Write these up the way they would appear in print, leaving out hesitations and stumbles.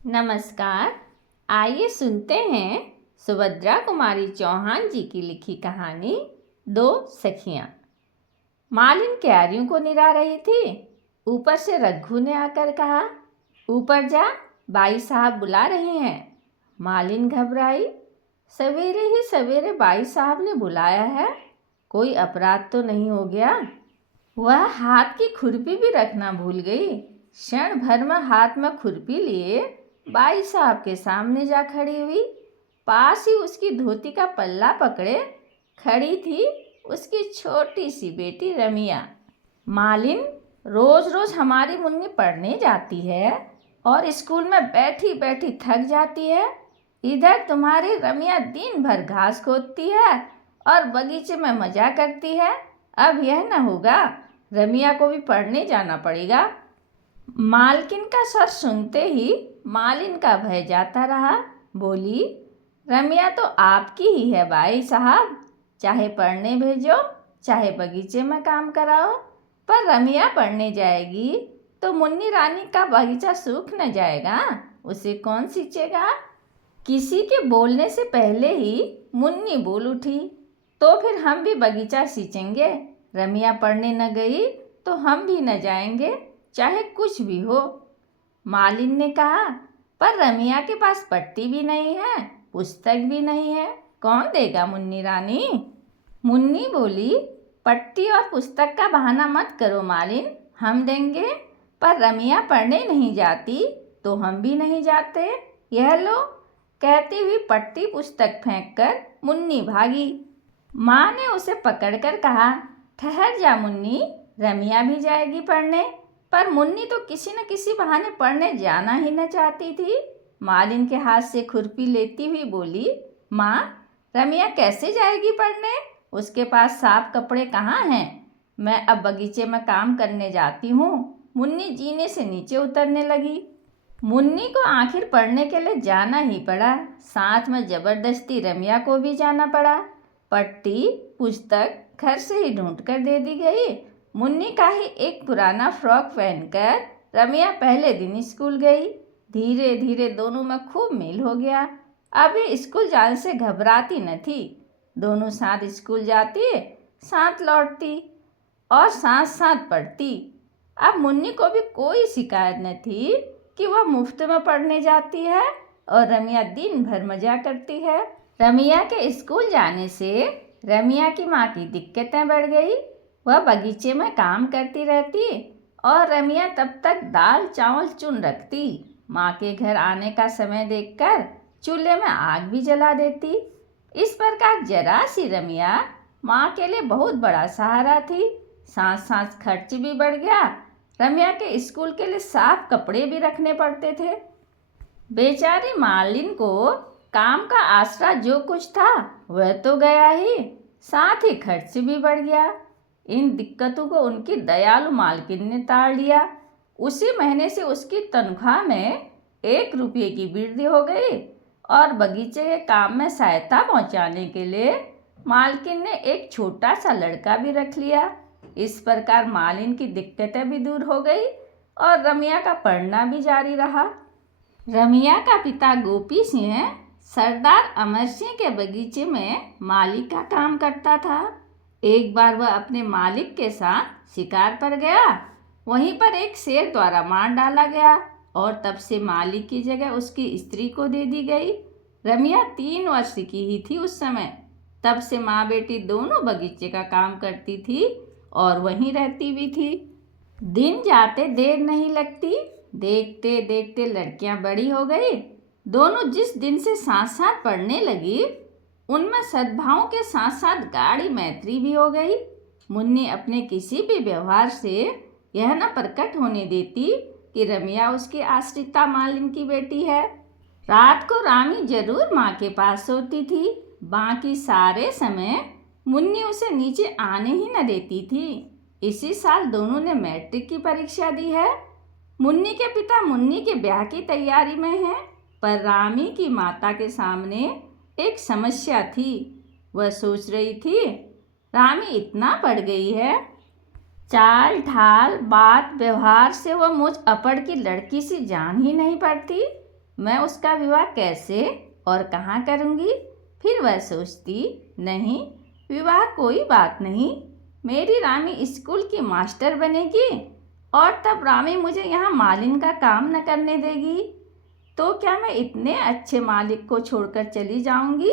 नमस्कार। आइए सुनते हैं सुभद्रा कुमारी चौहान जी की लिखी कहानी दो सखियां। मालिन क्यारियों को निरा रही थी। ऊपर से रघु ने आकर कहा, ऊपर जा, बाई साहब बुला रहे हैं। मालिन घबराई। सवेरे ही सवेरे बाई साहब ने बुलाया है, कोई अपराध तो नहीं हो गया? वह हाथ की खुरपी भी रखना भूल गई। क्षण भर में हाथ में खुरपी लिए बाई साहब के सामने जा खड़ी हुई। पास ही उसकी धोती का पल्ला पकड़े खड़ी थी उसकी छोटी सी बेटी रमिया। मालिन, रोज रोज हमारी मुन्नी पढ़ने जाती है और स्कूल में बैठी बैठी थक जाती है। इधर तुम्हारी रमिया दिन भर घास खोदती है और बगीचे में मजा करती है। अब यह न होगा, रमिया को भी पढ़ने जाना पड़ेगा। मालकिन का स्वर सुनते ही मालिन का भय जाता रहा। बोली, रमिया तो आपकी ही है बाई साहब, चाहे पढ़ने भेजो चाहे बगीचे में काम कराओ, पर रमिया पढ़ने जाएगी तो मुन्नी रानी का बगीचा सूख न जाएगा, उसे कौन सींचेगा? किसी के बोलने से पहले ही मुन्नी बोल उठी, तो फिर हम भी बगीचा सींचेंगे। रमिया पढ़ने न गई तो हम भी न जाएंगे, चाहे कुछ भी हो। मालिन ने कहा, पर रमिया के पास पट्टी भी नहीं है, पुस्तक भी नहीं है, कौन देगा मुन्नी रानी? मुन्नी बोली, पट्टी और पुस्तक का बहाना मत करो मालिन, हम देंगे, पर रमिया पढ़ने नहीं जाती तो हम भी नहीं जाते। यह लो। कहती हुई पट्टी पुस्तक फेंककर मुन्नी भागी। माँ ने उसे पकड़कर कहा, ठहर जा मुन्नी, रमिया भी जाएगी पढ़ने। पर मुन्नी तो किसी न किसी बहाने पढ़ने जाना ही न चाहती थी। मालिन के हाथ से खुरपी लेती हुई बोली, माँ, रमिया कैसे जाएगी पढ़ने? उसके पास साफ कपड़े कहाँ हैं? मैं अब बगीचे में काम करने जाती हूँ। मुन्नी जीने से नीचे उतरने लगी। मुन्नी को आखिर पढ़ने के लिए जाना ही पड़ा। साथ में जबरदस्ती रमिया को भी जाना पड़ा। पट्टी पुस्तक घर से ही ढूंढ कर दे दी गई। मुन्नी का ही एक पुराना फ्रॉक पहनकर रमिया पहले दिन स्कूल गई। धीरे धीरे दोनों में खूब मेल हो गया। अब ये स्कूल जाने से घबराती न थी। दोनों साथ स्कूल जाती, साथ लौटती और साथ साथ पढ़ती। अब मुन्नी को भी कोई शिकायत न थी कि वह मुफ्त में पढ़ने जाती है और रमिया दिन भर मजा करती है। रमिया के स्कूल जाने से रमिया की माँ की दिक्कतें बढ़ गई। वह बगीचे में काम करती रहती और रमिया तब तक दाल चावल चुन रखती। माँ के घर आने का समय देखकर चूल्हे में आग भी जला देती। इस प्रकार जरा सी रमिया माँ के लिए बहुत बड़ा सहारा थी। साथ साथ खर्च भी बढ़ गया। रमिया के स्कूल के लिए साफ कपड़े भी रखने पड़ते थे। बेचारी मालिन को काम का आसरा जो कुछ था वह तो गया ही, साथ ही खर्च भी बढ़ गया। इन दिक्कतों को उनकी दयालु मालकिन ने टाल लिया। उसी महीने से उसकी तनख्वाह में 1 रुपये की वृद्धि हो गई और बगीचे के काम में सहायता पहुंचाने के लिए मालकिन ने एक छोटा सा लड़का भी रख लिया। इस प्रकार मालिन की दिक्कतें भी दूर हो गई और रमिया का पढ़ना भी जारी रहा। रमिया का पिता गोपी सिंह सरदार अमर सिंह के बगीचे में माली का काम करता था। एक बार वह अपने मालिक के साथ शिकार पर गया। वहीं पर एक शेर द्वारा मार डाला गया और तब से मालिक की जगह उसकी स्त्री को दे दी गई। रमिया 3 वर्ष की ही थी उस समय। तब से माँ बेटी दोनों बगीचे का काम करती थी और वहीं रहती भी थी। दिन जाते देर नहीं लगती। देखते देखते लड़कियां बड़ी हो गई। दोनों जिस दिन से साथ साथ पढ़ने लगी, उनमें सद्भाव के साथ साथ गाढ़ी मैत्री भी हो गई। मुन्नी अपने किसी भी व्यवहार से यह न प्रकट होने देती कि रमिया उसकी आश्रिता मालिन की बेटी है। रात को रामी जरूर माँ के पास सोती थी, बाकी सारे समय मुन्नी उसे नीचे आने ही न देती थी। इसी साल दोनों ने मैट्रिक की परीक्षा दी है। मुन्नी के पिता मुन्नी के ब्याह की तैयारी में हैं, पर रामी की माता के सामने एक समस्या थी। वह सोच रही थी, रामी इतना पढ़ गई है, चाल ढाल बात व्यवहार से वह मुझ अपड़ की लड़की सी जान ही नहीं पड़ती। मैं उसका विवाह कैसे और कहाँ करूँगी। फिर वह सोचती, नहीं, विवाह कोई बात नहीं, मेरी रामी स्कूल की मास्टर बनेगी और तब रामी मुझे यहाँ मालिन का काम न करने देगी। तो क्या मैं इतने अच्छे मालिक को छोड़कर चली जाऊँगी।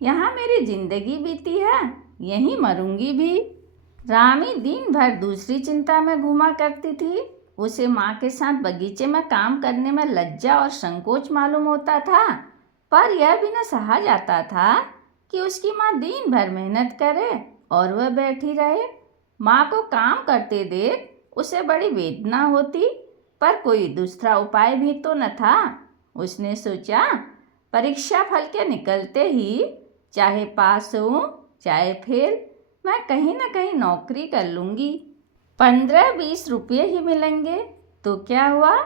यहाँ मेरी जिंदगी बीती है, यहीं मरूंगी भी। रामी दिन भर दूसरी चिंता में घूमा करती थी। उसे माँ के साथ बगीचे में काम करने में लज्जा और संकोच मालूम होता था, पर यह भी न सहा जाता था कि उसकी माँ दिन भर मेहनत करे और वह बैठी रहे। माँ को काम करते देख उसे बड़ी वेदना होती, पर कोई दूसरा उपाय भी तो न था। उसने सोचा, परीक्षा फल के निकलते ही चाहे पास हूँ चाहे फेल, मैं कहीं न कहीं नौकरी कर लूँगी। 15-20 रुपये ही मिलेंगे तो क्या हुआ,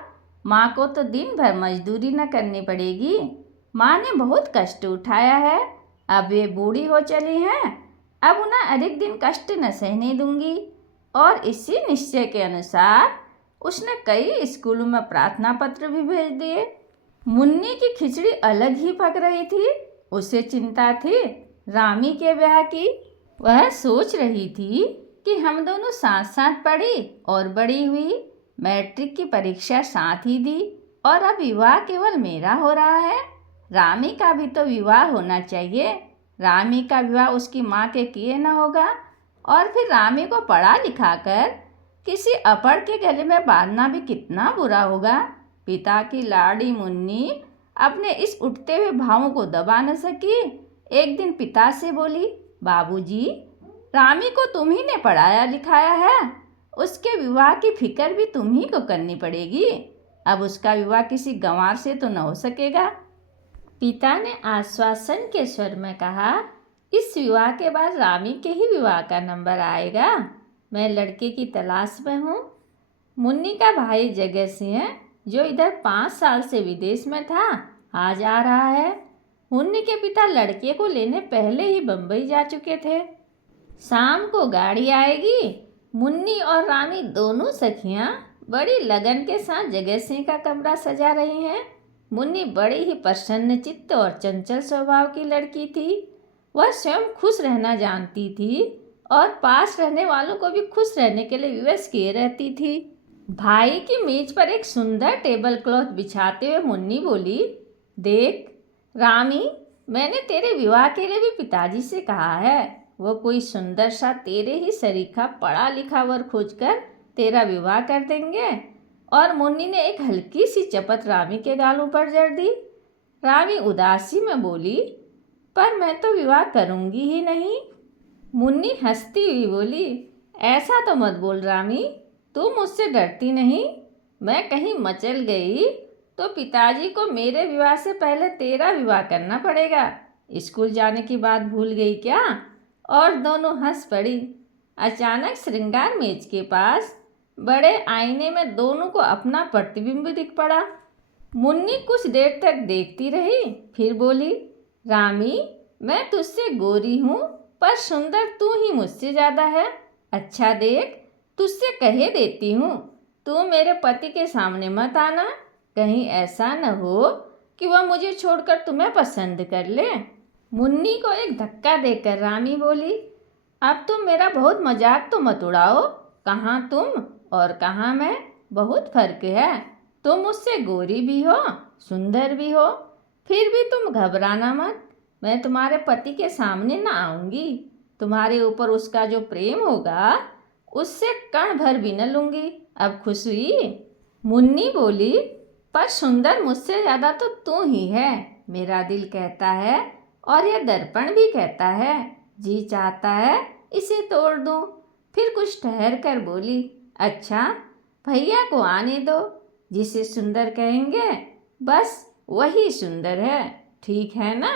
माँ को तो दिन भर मजदूरी न करनी पड़ेगी। माँ ने बहुत कष्ट उठाया है, अब वे बूढ़ी हो चली हैं, अब उन्हें अधिक दिन कष्ट न सहने दूंगी। और इसी निश्चय के अनुसार उसने कई स्कूलों में प्रार्थना पत्र भी भेज दिए। मुन्नी की खिचड़ी अलग ही पक रही थी। उसे चिंता थी रामी के ब्याह की। वह सोच रही थी कि हम दोनों साथ साथ पढ़ी और बड़ी हुई, मैट्रिक की परीक्षा साथ ही दी, और अब विवाह केवल मेरा हो रहा है। रामी का भी तो विवाह होना चाहिए। रामी का विवाह उसकी माँ के किए न होगा, और फिर रामी को पढ़ा लिखा कर किसी अपढ़ के गले में बांधना भी कितना बुरा होगा। पिता की लाड़ी मुन्नी अपने इस उठते हुए भावों को दबा न सकी। एक दिन पिता से बोली, बाबूजी, रामी को तुम ही ने पढ़ाया लिखाया है, उसके विवाह की फिक्र भी तुम ही को करनी पड़ेगी। अब उसका विवाह किसी गंवार से तो न हो सकेगा। पिता ने आश्वासन के स्वर में कहा, इस विवाह के बाद रामी के ही विवाह का नंबर आएगा। मैं लड़के की तलाश में हूँ। मुन्नी का भाई जगह सिंह, जो इधर 5 साल से विदेश में था, आज आ रहा है। मुन्नी के पिता लड़के को लेने पहले ही बम्बई जा चुके थे। शाम को गाड़ी आएगी। मुन्नी और रामी दोनों सखियाँ बड़ी लगन के साथ जगह सिंह का कमरा सजा रही हैं। मुन्नी बड़ी ही प्रसन्न चित्त और चंचल स्वभाव की लड़की थी। वह स्वयं खुश रहना जानती थी और पास रहने वालों को भी खुश रहने के लिए विवश किए रहती थी। भाई की मेज पर एक सुंदर टेबल क्लॉथ बिछाते हुए मुन्नी बोली, देख रामी, मैंने तेरे विवाह के लिए भी पिताजी से कहा है। वो कोई सुंदर सा तेरे ही सरीखा पढ़ा लिखा वर खोजकर तेरा विवाह कर देंगे। और मुन्नी ने एक हल्की सी चपत रामी के गालों पर जड़ दी। रामी उदासी में बोली, पर मैं तो विवाह करूंगी ही नहीं। मुन्नी हंसती हुई बोली, ऐसा तो मत बोल रामी, तू मुझसे डरती नहीं। मैं कहीं मचल गई तो पिताजी को मेरे विवाह से पहले तेरा विवाह करना पड़ेगा। स्कूल जाने की बात भूल गई क्या। और दोनों हंस पड़ी। अचानक श्रृंगार मेज के पास बड़े आईने में दोनों को अपना प्रतिबिंब दिख पड़ा। मुन्नी कुछ देर तक देखती रही, फिर बोली, रामी, मैं तुझसे गोरी हूँ, पर सुंदर तू ही मुझसे ज़्यादा है। अच्छा देख, तुझसे कहे देती हूँ, तू मेरे पति के सामने मत आना। कहीं ऐसा न हो कि वह मुझे छोड़कर तुम्हें पसंद कर ले। मुन्नी को एक धक्का देकर रामी बोली, अब तुम मेरा बहुत मजाक तो मत उड़ाओ। कहाँ तुम और कहाँ मैं, बहुत फर्क है। तुम मुझसे गोरी भी हो, सुंदर भी हो, फिर भी तुम घबराना मत। मैं तुम्हारे पति के सामने ना आऊँगी। तुम्हारे ऊपर उसका जो प्रेम होगा, उससे कण भर भी न लूँगी। अब खुश हुई। मुन्नी बोली, पर सुंदर मुझसे ज़्यादा तो तू ही है। मेरा दिल कहता है और यह दर्पण भी कहता है, जी चाहता है इसे तोड़ दूँ। फिर कुछ ठहर कर बोली, अच्छा भैया को आने दो, जिसे सुंदर कहेंगे बस वही सुंदर है, ठीक है ना।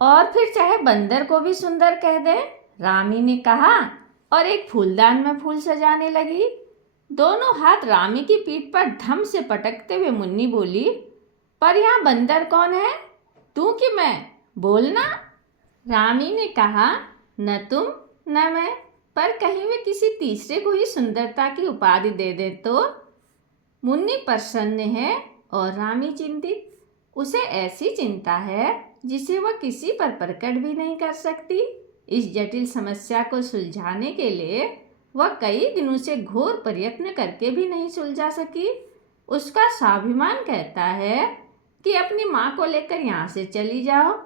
और फिर चाहे बंदर को भी सुंदर कह दे, रामी ने कहा, और एक फूलदान में फूल सजाने लगी। दोनों हाथ रामी की पीठ पर धम से पटकते हुए मुन्नी बोली, पर यहाँ बंदर कौन है, तू कि मैं, बोलना। रामी ने कहा, न तुम न मैं, पर कहीं वे किसी तीसरे को ही सुंदरता की उपाधि दे दे तो। मुन्नी प्रसन्न है और रामी चिंतित। उसे ऐसी चिंता है जिसे वह किसी पर प्रकट भी नहीं कर सकती। इस जटिल समस्या को सुलझाने के लिए वह कई दिनों से घोर प्रयत्न करके भी नहीं सुलझा सकी। उसका स्वाभिमान कहता है कि अपनी माँ को लेकर यहाँ से चली जाओ।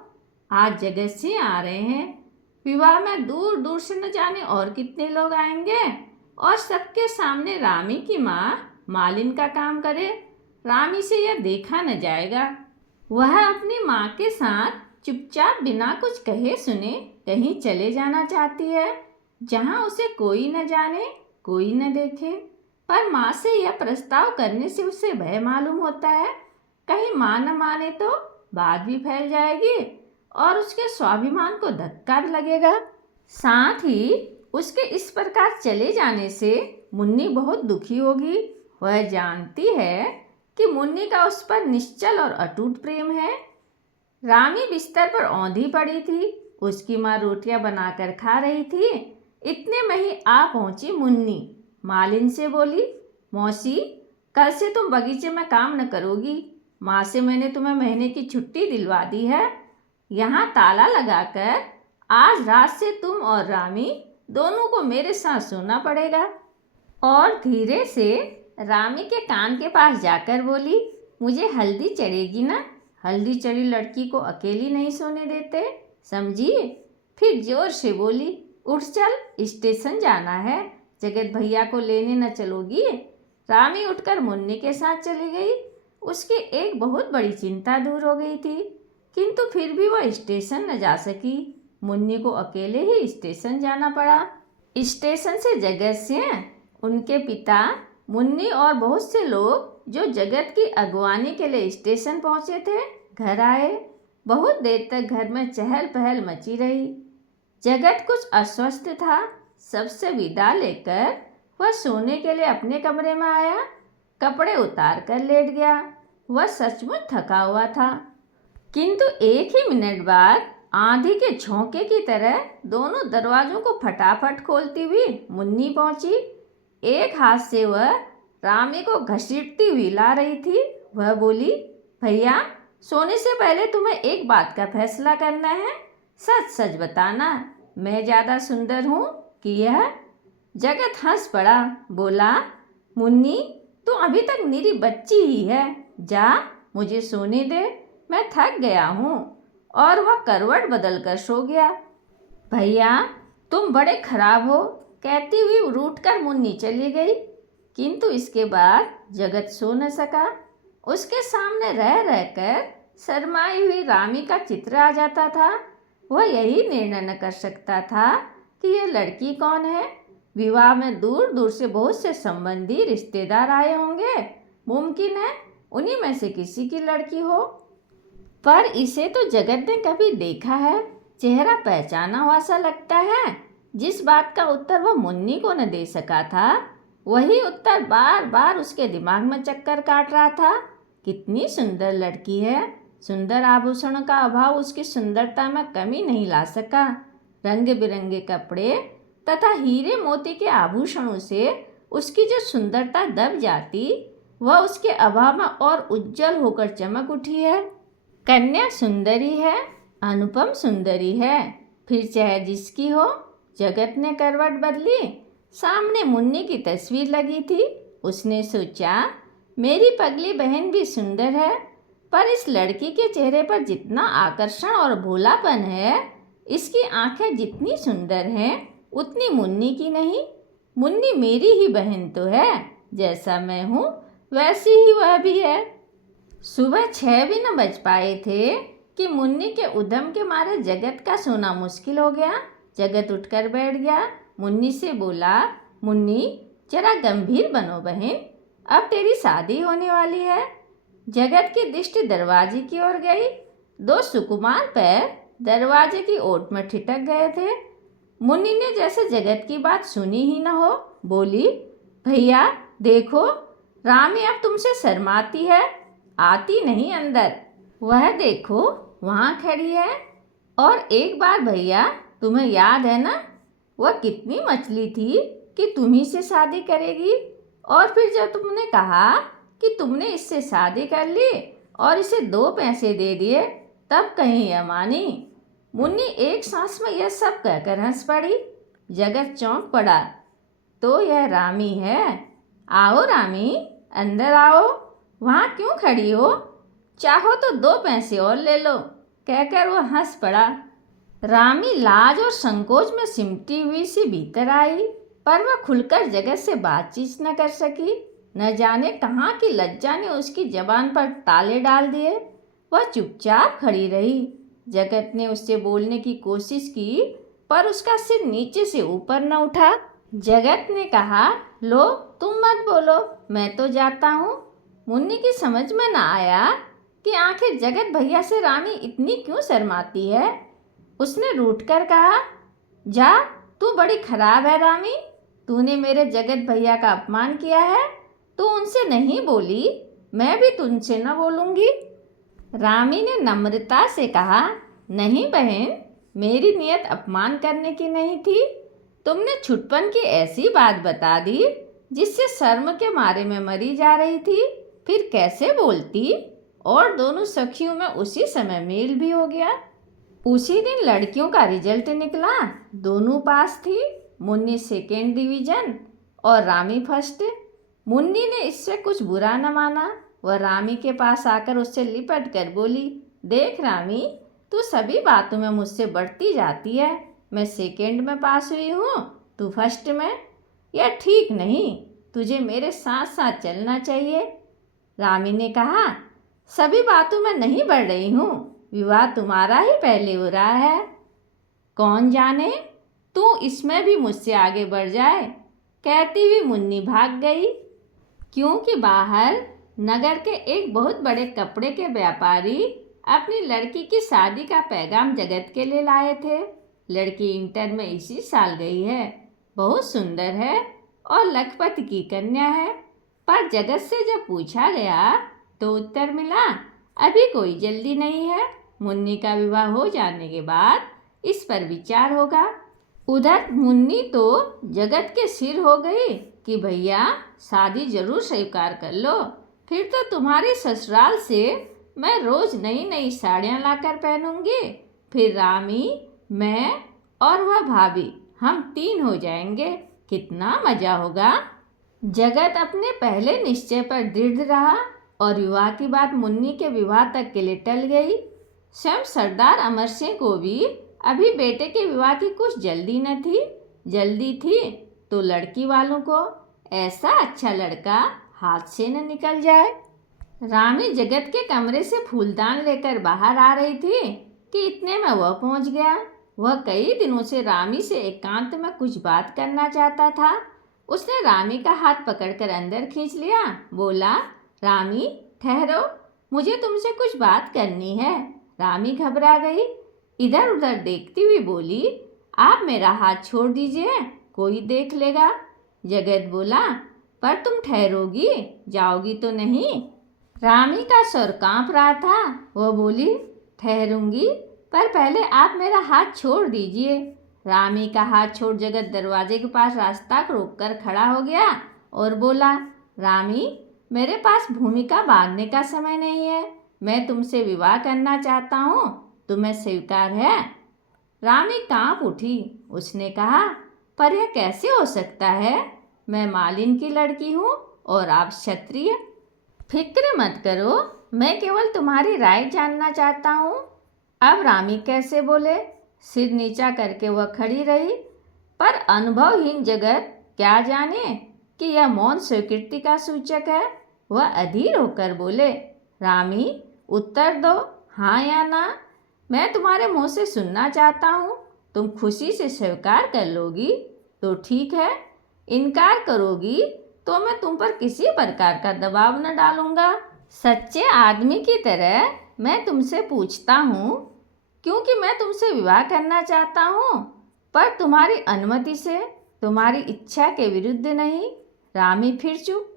आज जगत सिंह आ रहे हैं। विवाह में दूर दूर से न जाने और कितने लोग आएंगे, और सबके सामने रामी की माँ मालिन का काम करे। रामी से यह देखा न जाएगा। वह अपनी माँ के साथ चुपचाप बिना कुछ कहे सुने कहीं चले जाना चाहती है, जहाँ उसे कोई न जाने, कोई न देखे। पर माँ से यह प्रस्ताव करने से उसे भय मालूम होता है, कहीं माँ न माने तो बात भी फैल जाएगी और उसके स्वाभिमान को धक्का लगेगा। साथ ही उसके इस प्रकार चले जाने से मुन्नी बहुत दुखी होगी। वह जानती है कि मुन्नी का उस पर निश्चल और अटूट प्रेम है। रामी बिस्तर पर औंधी पड़ी थी। उसकी माँ रोटियां बनाकर खा रही थी। इतने में ही आ पहुंची मुन्नी। मालिन से बोली, मौसी, कल से तुम बगीचे में काम न करोगी। माँ से मैंने तुम्हें महीने की छुट्टी दिलवा दी है। यहाँ ताला लगाकर आज रात से तुम और रामी दोनों को मेरे साथ सोना पड़ेगा। और धीरे से रामी के कान के पास जाकर बोली, मुझे हल्दी चढ़ेगी ना? हल्दी चढ़ी लड़की को अकेली नहीं सोने देते, समझी? फिर जोर से बोली, उठ चल, स्टेशन जाना है। जगत भैया को लेने न चलोगी? रामी उठकर मुन्नी के साथ चली गई। उसकी एक बहुत बड़ी चिंता दूर हो गई थी, किंतु फिर भी वह स्टेशन न जा सकी। मुन्नी को अकेले ही स्टेशन जाना पड़ा। स्टेशन से जगत सिंह, उनके पिता, मुन्नी और बहुत से लोग जो जगत की अगवानी के लिए स्टेशन पहुंचे थे, घर आए। बहुत देर तक घर में चहल पहल मची रही। जगत कुछ अस्वस्थ था। सबसे विदा लेकर वह सोने के लिए अपने कमरे में आया। कपड़े उतार कर लेट गया। वह सचमुच थका हुआ था। किंतु एक ही मिनट बाद आंधी के झोंके की तरह दोनों दरवाजों को फटाफट खोलती हुई मुन्नी पहुंची। एक हाथ से वह रामी को घसीटती हुई ला रही थी। वह बोली, भैया, सोने से पहले तुम्हें एक बात का फैसला करना है। सच सच बताना, मैं ज़्यादा सुंदर हूँ कि यह? जगत हंस पड़ा। बोला, मुन्नी, तू अभी तक मेरी बच्ची ही है। जा, मुझे सोने दे, मैं थक गया हूँ। और वह करवट बदल कर सो गया। भैया, तुम बड़े खराब हो, कहती हुई रूठकर मुन्नी चली गई। किंतु इसके बाद जगत सो न सका। उसके सामने रह रहकर शर्माई हुई रामी का चित्र आ जाता था। वह यही निर्णय न कर सकता था कि यह लड़की कौन है। विवाह में दूर दूर से बहुत से संबंधी रिश्तेदार आए होंगे। मुमकिन है उन्हीं में से किसी की लड़की हो। पर इसे तो जगत ने कभी देखा है, चेहरा पहचाना हुआ सा लगता है। जिस बात का उत्तर वह मुन्नी को न दे सका था, वही उत्तर बार बार उसके दिमाग में चक्कर काट रहा था। कितनी सुंदर लड़की है। सुंदर आभूषणों का अभाव उसकी सुंदरता में कमी नहीं ला सका। रंग बिरंगे कपड़े तथा हीरे मोती के आभूषणों से उसकी जो सुंदरता दब जाती, वह उसके अभाव में और उज्जवल होकर चमक उठी है। कन्या सुंदरी है, अनुपम सुंदरी है, फिर चाहे जिसकी हो। जगत ने करवट बदली। सामने मुन्नी की तस्वीर लगी थी। उसने सोचा, मेरी पगली बहन भी सुंदर है, पर इस लड़की के चेहरे पर जितना आकर्षण और भोलापन है, इसकी आंखें जितनी सुंदर हैं, उतनी मुन्नी की नहीं। मुन्नी मेरी ही बहन तो है। जैसा मैं हूँ वैसी ही वह भी है। सुबह 6 भी न बज पाए थे कि मुन्नी के उद्यम के मारे जगत का सोना मुश्किल हो गया। जगत उठकर बैठ गया। मुन्नी से बोला, मुन्नी, जरा गंभीर बनो बहन, अब तेरी शादी होने वाली है। जगत की दृष्टि दरवाजे की ओर गई। 2 सुकुमार पैर दरवाजे की ओट में ठिठक गए थे। मुन्नी ने जैसे जगत की बात सुनी ही न हो, बोली, भैया देखो, रामी अब तुमसे शर्माती है, आती नहीं अंदर। वह देखो वहाँ खड़ी है। और एक बार भैया, तुम्हें याद है ना, वह कितनी मचली थी कि तुम ही से शादी करेगी। और फिर जब तुमने कहा कि तुमने इससे शादी कर ली और इसे 2 पैसे दे दिए, तब कहीं यह मानी। मुन्नी एक सांस में यह सब कहकर हंस पड़ी। जगत चौंक पड़ा। तो यह रामी है। आओ रामी, अंदर आओ। वहाँ क्यों खड़ी हो? चाहो तो 2 पैसे और ले लो, कहकर वह हंस पड़ा। रामी लाज और संकोच में सिमटी हुई सी भीतर आई, पर वह खुलकर जगत से बातचीत न कर सकी। न जाने कहाँ की लज्जा ने उसकी जबान पर ताले डाल दिए। वह चुपचाप खड़ी रही। जगत ने उससे बोलने की कोशिश की, पर उसका सिर नीचे से ऊपर न उठा। जगत ने कहा, लो तुम मत बोलो, मैं तो जाता हूँ। मुन्नी की समझ में न आया कि आखिर जगत भैया से रामी इतनी क्यों शर्माती है। उसने रूठ कर कहा, जा, तू बड़ी खराब है रामी। तूने मेरे जगत भैया का अपमान किया है। तू उनसे नहीं बोली, मैं भी तुझसे न बोलूँगी। रामी ने नम्रता से कहा, नहीं बहन, मेरी नियत अपमान करने की नहीं थी। तुमने छुटपन की ऐसी बात बता दी जिससे शर्म के मारे में मरी जा रही थी। फिर कैसे बोलती? और दोनों सखियों में उसी समय मेल भी हो गया। उसी दिन लड़कियों का रिजल्ट निकला। दोनों पास थी। मुन्नी 2nd डिवीजन और रामी 1st। मुन्नी ने इससे कुछ बुरा न माना। वह रामी के पास आकर उससे लिपट कर बोली, देख रामी, तू सभी बातों में मुझसे बढ़ती जाती है। मैं 2nd में पास हुई हूँ, तू 1st में। यह ठीक नहीं। तुझे मेरे साथ साथ चलना चाहिए। रामी ने कहा, सभी बातों में नहीं बढ़ रही हूँ, विवाह तुम्हारा ही पहले हो रहा है। कौन जाने तू इसमें भी मुझसे आगे बढ़ जाए, कहती हुई मुन्नी भाग गई। क्योंकि बाहर नगर के एक बहुत बड़े कपड़े के व्यापारी अपनी लड़की की शादी का पैगाम जगत के लिए लाए थे। लड़की इंटर में इसी साल गई है, बहुत सुंदर है और लखपति की कन्या है। पर जगत से जब पूछा गया तो उत्तर मिला, अभी कोई जल्दी नहीं है, मुन्नी का विवाह हो जाने के बाद इस पर विचार होगा। उधर मुन्नी तो जगत के सिर हो गई कि भैया शादी जरूर स्वीकार कर लो, फिर तो तुम्हारी ससुराल से मैं रोज नई नई साड़ियाँ लाकर पहनूंगी। फिर रामी, मैं और वह भाभी, हम 3 हो जाएंगे। कितना मजा होगा। जगत अपने पहले निश्चय पर दृढ़ रहा और विवाह की बात मुन्नी के विवाह तक के लिए टल गई। स्वयं सरदार अमर सिंह को भी अभी बेटे के विवाह की कुछ जल्दी न थी। जल्दी थी तो लड़की वालों को ऐसा अच्छा लड़का हाथ से न निकल जाए। रामी जगत के कमरे से फूलदान लेकर बाहर आ रही थी कि इतने में वह पहुंच गया। वह कई दिनों से रामी से एकांत में कुछ बात करना चाहता था। उसने रामी का हाथ पकड़कर अंदर खींच लिया। बोला, रामी ठहरो, मुझे तुमसे कुछ बात करनी है। रामी घबरा गई, इधर उधर देखती हुई बोली, आप मेरा हाथ छोड़ दीजिए, कोई देख लेगा। जगत बोला, पर तुम ठहरोगी, जाओगी तो नहीं? रामी का स्वर कांप रहा था। वह बोली, ठहरूंगी, पर पहले आप मेरा हाथ छोड़ दीजिए। रामी का हाथ छोड़ जगत दरवाजे के पास रास्ता रोककर खड़ा हो गया और बोला, रामी, मेरे पास भूमिका बांधने का समय नहीं है। मैं तुमसे विवाह करना चाहता हूँ, तुम्हें स्वीकार है? रामी कांप उठी। उसने कहा, पर यह कैसे हो सकता है? मैं मालिन की लड़की हूँ और आप क्षत्रिय। फिक्र मत करो, मैं केवल तुम्हारी राय जानना चाहता हूँ। अब रामी कैसे बोले? सिर नीचा करके वह खड़ी रही। पर अनुभवहीन जगत क्या जाने कि यह मौन स्वीकृति का सूचक है। वह अधीर होकर बोले, रामी, उत्तर दो, हाँ या ना। मैं तुम्हारे मुंह से सुनना चाहता हूँ। तुम खुशी से स्वीकार कर लोगी तो ठीक है, इनकार करोगी तो मैं तुम पर किसी प्रकार का दबाव न डालूंगा। सच्चे आदमी की तरह मैं तुमसे पूछता हूँ, क्योंकि मैं तुमसे विवाह करना चाहता हूँ, पर तुम्हारी अनुमति से, तुम्हारी इच्छा के विरुद्ध नहीं। रामी फिर चुप।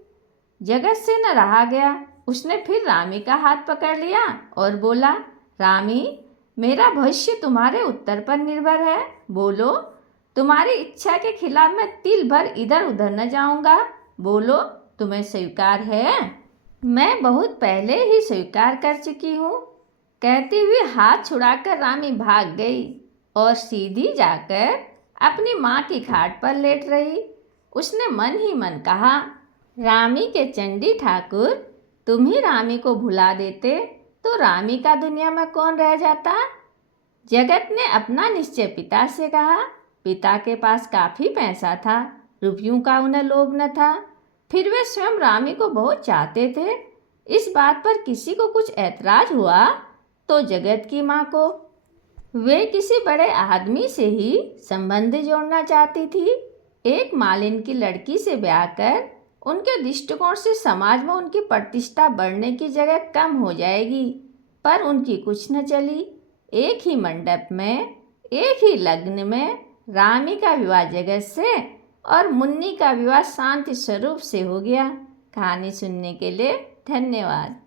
जगत से न रहा गया। उसने फिर रामी का हाथ पकड़ लिया और बोला, रामी, मेरा भविष्य तुम्हारे उत्तर पर निर्भर है। बोलो, तुम्हारी इच्छा के खिलाफ मैं तिल भर इधर उधर न जाऊंगा। बोलो, तुम्हें स्वीकार है? मैं बहुत पहले ही स्वीकार कर चुकी हूँ, कहती हुई हाथ छुड़ाकर रामी भाग गई और सीधी जाकर अपनी माँ की खाट पर लेट रही। उसने मन ही मन कहा, रामी के चंडी ठाकुर, तुम ही रामी को भुला देते तो रामी का दुनिया में कौन रह जाता। जगत ने अपना निश्चय पिता से कहा। पिता के पास काफ़ी पैसा था, रुपयों का उन्हें लोभ न था, फिर वे स्वयं रामी को बहुत चाहते थे। इस बात पर किसी को कुछ ऐतराज हुआ तो जगत की माँ को। वे किसी बड़े आदमी से ही संबंध जोड़ना चाहती थी। एक मालिन की लड़की से ब्याह कर उनके दृष्टिकोण से समाज में उनकी प्रतिष्ठा बढ़ने की जगह कम हो जाएगी, पर उनकी कुछ न चली। एक ही मंडप में, एक ही लग्न में रामी का विवाह जगत से और मुन्नी का विवाह शांति स्वरूप से हो गया। कहानी सुनने के लिए धन्यवाद।